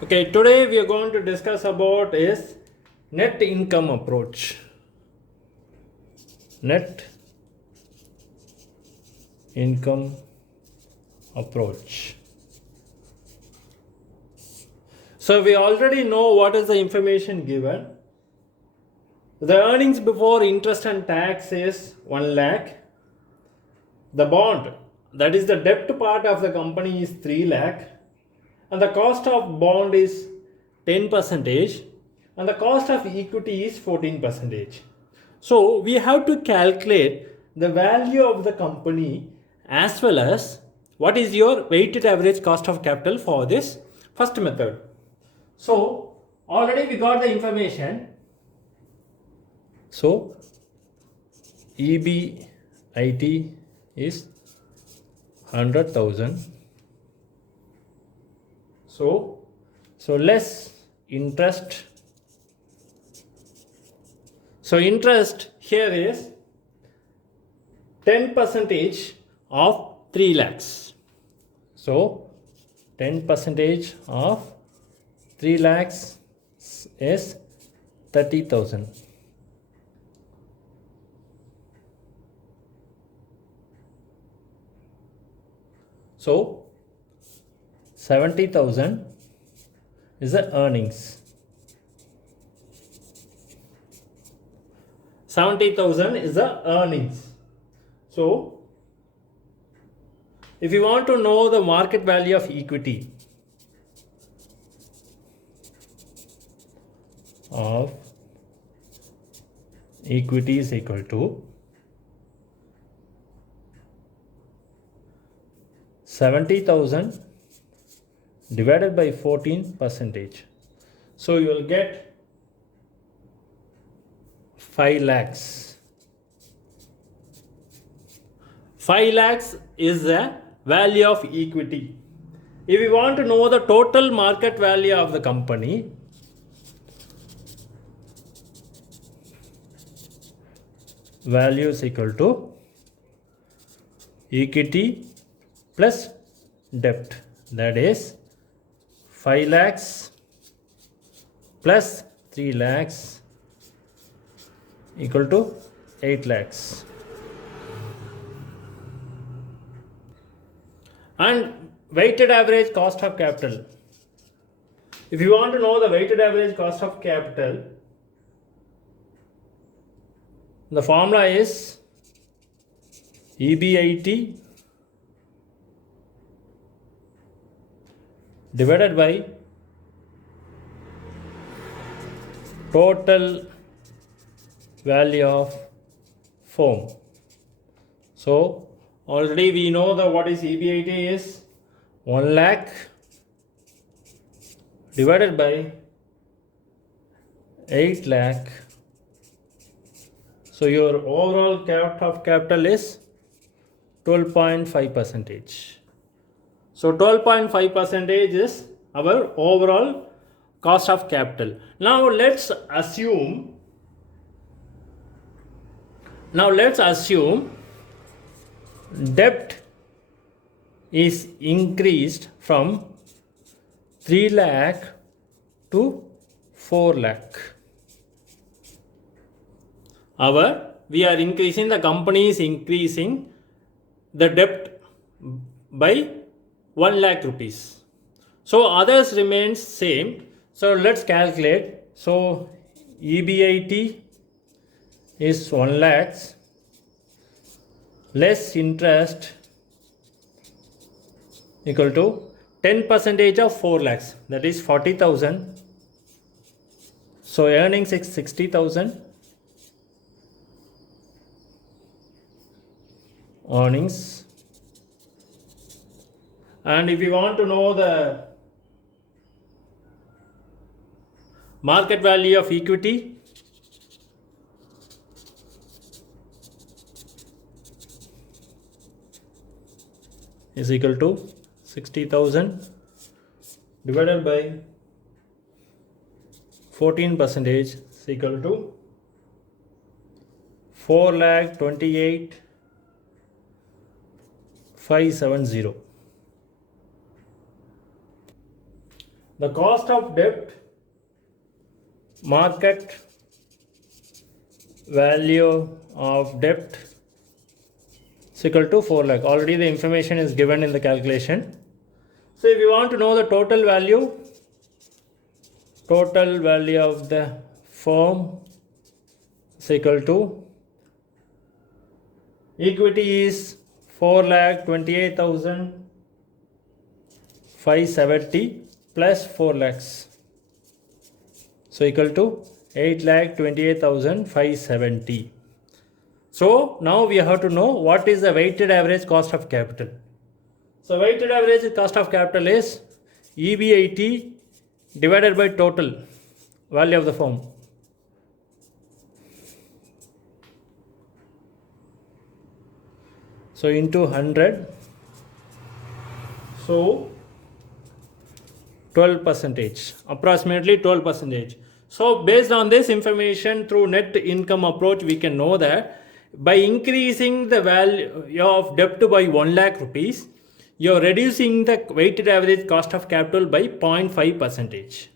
Okay, today we are going to discuss about is net income approach. Net income approach. So we already know what is the information given. The earnings before interest and tax is 1 lakh. The bond, that is the debt part of the company, is 3 lakh. And the cost of bond is 10 percentage and the cost of equity is 14 percentage. So we have to calculate the value of the company as well as what is your weighted average cost of capital for this first method. So already we got the information. So EBIT is 100,000. So less interest. So interest here is 10 percentage of 3 lakhs. So 10 percentage of 3 lakhs is 30,000. So 70,000 is the earnings. 70,000 is the earnings. So if you want to know the market value of equity is equal to 70,000 divided by 14 percentage. So you will get 5 lakhs. 5 lakhs is the value of equity. If you want to know the total market value of the company, value is equal to equity plus debt, that is 5 lakhs plus 3 lakhs equal to 8 lakhs. And weighted average cost of capital. If you want to know the weighted average cost of capital, the formula is EBIT divided by total value of firm. So already we know that what is EBIT is 1 lakh divided by 8 lakh. So your overall cost of capital is 12.5 percentage. So 12.5 percentage is our overall cost of capital. Now let's assume debt is increased from 3 lakh to 4 lakh. We are increasing, the company is increasing the debt by 1 lakh rupees. So others remains same. So let's calculate. So EBIT is 1 lakhs less interest equal to 10 percentage of 4 lakhs, that is 40,000. So earnings is 60,000. Earnings. And if you want to know the market value of equity, is equal to 60,000 divided by 14 percentage is equal to 4,28,570. the cost of debt, market value of debt is equal to 4 lakh. Already the information is given in the calculation. So if you want to know the total value of the firm is equal to, equity is 4,28,570 plus 4 lakhs. So equal to 8,28,570. So now we have to know what is the weighted average cost of capital. So weighted average cost of capital is EBIT divided by total value of the firm. So into 100. So 12%, approximately 12%. So based on this information through net income approach, we can know that by increasing the value of debt by 1 lakh rupees, you are reducing the weighted average cost of capital by 0.5%.